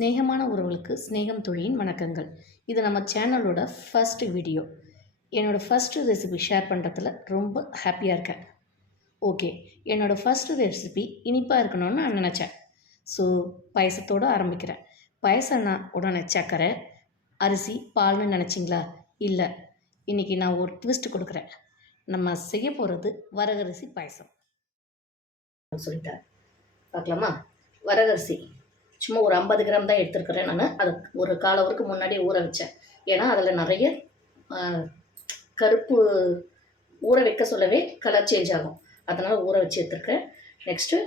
ஸ்நேகமான உறவுகளுக்கு ஸ்நேகம் தொழியின் வணக்கங்கள். இது நம்ம சேனலோட ஃபர்ஸ்ட் வீடியோ. என்னோடய ஃபஸ்ட்டு ரெசிபி ஷேர் பண்ணுறதுல ரொம்ப ஹாப்பியாக இருக்கேன். ஓகே, என்னோடய ஃபஸ்ட்டு ரெசிபி இனிப்பாக இருக்கணும்னு நான் நினச்சேன். ஸோ பாயசத்தோடு ஆரம்பிக்கிறேன். பாயசம்னா உடனே சர்க்கரை, அரிசி, பால்னு நினச்சிங்களா? இல்லை, இன்றைக்கி நான் ஒரு ட்விஸ்ட் கொடுக்குறேன். நம்ம செய்ய போகிறது வரகரிசி பாயசம். சொல்லித்தரேன், பார்க்கலாமா? வரகரிசி சும்மா ஒரு 50 கிராம் தான் எடுத்துருக்கிறேன். நான் அதை ஒரு காலவருக்கு முன்னாடியே ஊற வச்சேன். ஏன்னா அதில் நிறைய கருப்பு ஊற வைக்க சொல்லவே கலர் சேஞ்ச் ஆகும். அதனால் ஊற வச்சு எடுத்துருக்கேன். நெக்ஸ்ட்டு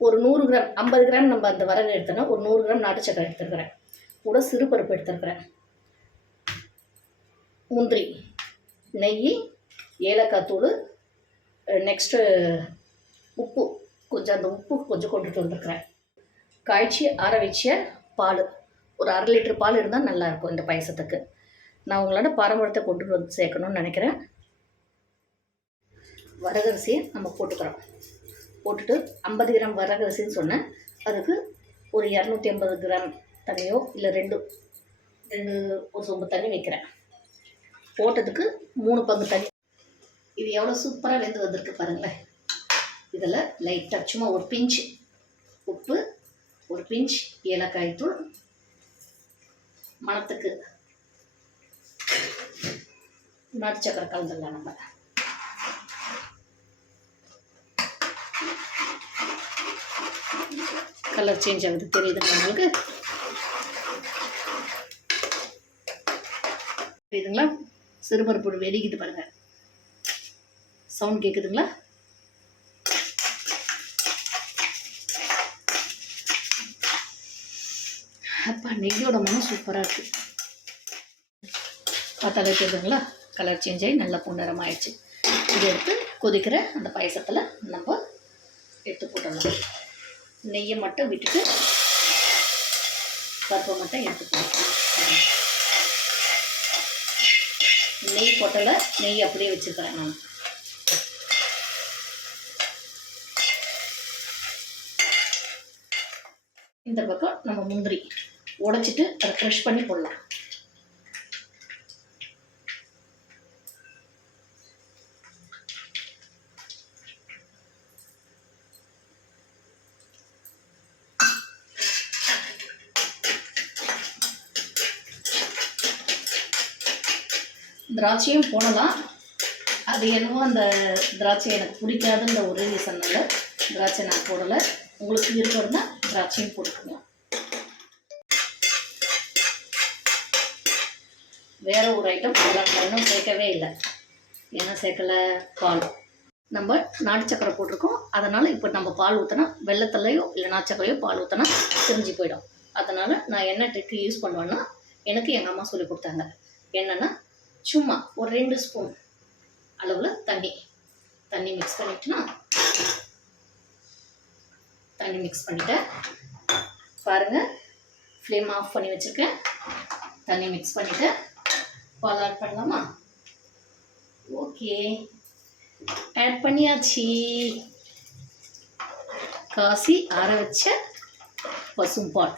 ஒரு 100 கிராம் 50 கிராம் நம்ம அந்த வரகு எடுத்தோன்னா ஒரு 100 கிராம் நாட்டு சக்கரை எடுத்துருக்கிறேன். கூட சிறுபருப்பு எடுத்துருக்கிறேன். முந்திரி, நெய், ஏலக்காய் தூள், நெக்ஸ்ட்டு உப்பு, கொஞ்சம் அந்த உப்பு கொஞ்சம் கொண்டுட்டு வந்துருக்குறேன். காய்ச்சி ஆற வச்ச பால், ஒரு 1/2 லிட்டர் பால் இருந்தால் நல்லாயிருக்கும் இந்த பாயசத்துக்கு. நான் உங்களோட பாரம்பரியத்தை கொண்டு வந்து சேர்க்கணும்னு நினைக்கிறேன். வரகரிசியை நம்ம போட்டுக்கிறோம். போட்டுட்டு 50 கிராம் வரகரிசின்னு சொன்னேன். அதுக்கு ஒரு 250 கிராம் தண்ணியோ இல்லை ரெண்டு ஒரு சொம்பு தண்ணி வைக்கிறேன். போட்டதுக்கு 3 பங்கு தண்ணி. இது எவ்வளோ சூப்பராக வெந்து வந்திருக்கு பாருங்களேன். இதில் லைட்டாக சும்மா ஒரு பிஞ்ச் உப்பு, ஒரு பிஞ்ச் ஏலக்காய் தூள், மணத்துக்கு நாட்டு சக்கரை கலந்துடலாம். நம்ம கலர் சேஞ்ச் ஆகுது, தெரியுதுங்களா உங்களுக்கு? தெரியுதுங்களா? சிறுபருப்பு வெடிக்குது பாருங்க, சவுண்ட் கேட்குதுங்களா? அப்பா, நெய்யோட மனம் சூப்பராக இருக்குது. பார்த்தாலே தெரியுதுங்களா? கலர் சேஞ்ச் ஆகி நல்லா பொன்னிறம் ஆயிடுச்சு. இதை எடுத்து கொதிக்கிற அந்த பாயசத்தில் நம்ம எடுத்து போட்டுடலாம். நெய்யை மட்டும் விட்டுட்டு பருப்பை மட்டும் எடுத்து போடலாம். நெய் போட்டலை, நெய் அப்படியே வச்சுருக்கிறேன் நான். இந்த பக்கம் நம்ம முந்திரி உடைச்சிட்டு அதை க்ரஷ் பண்ணி போடலாம். திராட்சையும் போடலாம். அது என்னவோ அந்த திராட்சை எனக்கு பிடிக்காதுன்ற ஒரு ரீசன்னால திராட்சை நான் போடலை. உங்களுக்கு இருக்கிறதுனா திராட்சையும் போட்டுக்கோங்க. வேறு ஒரு ஐட்டம் இன்னும் சேர்க்கவே இல்லை. என்ன சேர்க்கலை? பால். நம்ம நாட்டு சக்கரை போட்டிருக்கோம். அதனால் இப்போ நம்ம பால் ஊற்றினா, வெள்ளத்துலையோ இல்லை நாட்டு சக்கரையோ பால் ஊற்றினா தெரிஞ்சு போயிடும். அதனால் நான் என்ன ட்ரிக்கு யூஸ் பண்ணுவேன்னா, எனக்கு எங்கள் அம்மா சொல்லி கொடுத்தாங்க. என்னென்னா, சும்மா ஒரு 2 ஸ்பூன் அளவில் தண்ணி மிக்ஸ் பண்ணிட்டுனா, தண்ணி மிக்ஸ் பண்ணிட்டேன் பாருங்கள். ஃப்ளேம் ஆஃப் பண்ணி வச்சுருக்கேன். தண்ணி மிக்ஸ் பண்ணிவிட்டேன். பால் ஆட் பண்ணலாமா? ஓகே, ஆட் பண்ணியாச்சு. காசி ஆற வச்ச பசும்பால்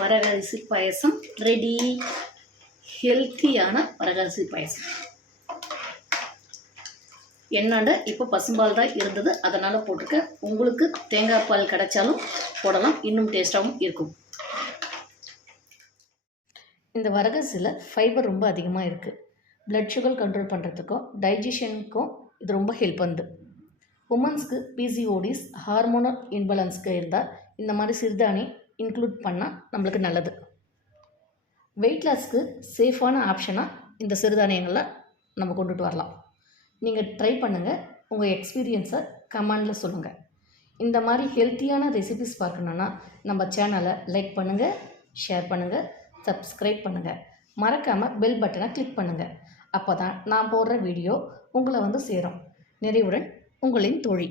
வரகரிசி பாயசம் ரெடி. ஹெல்த்தியான வரகரிசி பாயசம். என்னோட இப்போ பசும்பால் தான் இருந்தது, அதனால் போட்டிருக்கேன். உங்களுக்கு தேங்காய் பால் கிடைச்சாலும் போடலாம், இன்னும் டேஸ்ட்டாகவும் இருக்கும். இந்த வரகரிசியில் ஃபைபர் ரொம்ப அதிகமாக இருக்குது. பிளட் சுகர் கண்ட்ரோல் பண்ணுறதுக்கும் டைஜஷனுக்கும் இது ரொம்ப ஹெல்ப் பண்ணுது. உமன்ஸ்க்கு பிசிஓடிஸ், ஹார்மோனல் இன்பேலன்ஸ்க்கு இருந்தால் இந்த மாதிரி சிறுதானியம் இன்க்ளூட் பண்ணால் நம்மளுக்கு நல்லது. வெயிட் லாஸ்க்கு சேஃபான ஆப்ஷனாக இந்த சிறுதானியங்களை நம்ம கொண்டுட்டு வரலாம். நீங்கள் ட்ரை பண்ணுங்கள். உங்கள் எக்ஸ்பீரியன்ஸை கமெண்டில் சொல்லுங்கள். இந்த மாதிரி ஹெல்த்தியான ரெசிபிஸ் பார்க்கணுன்னா நம்ம சேனலை லைக் பண்ணுங்கள், ஷேர் பண்ணுங்கள், சப்ஸ்கிரைப் பண்ணுங்கள். மறக்காமல் பெல் பட்டனை கிளிக் பண்ணுங்கள். அப்போ தான் நான் போடுற வீடியோ உங்களை வந்து சேரும். நிறைவுடன் உங்களின் தோழி.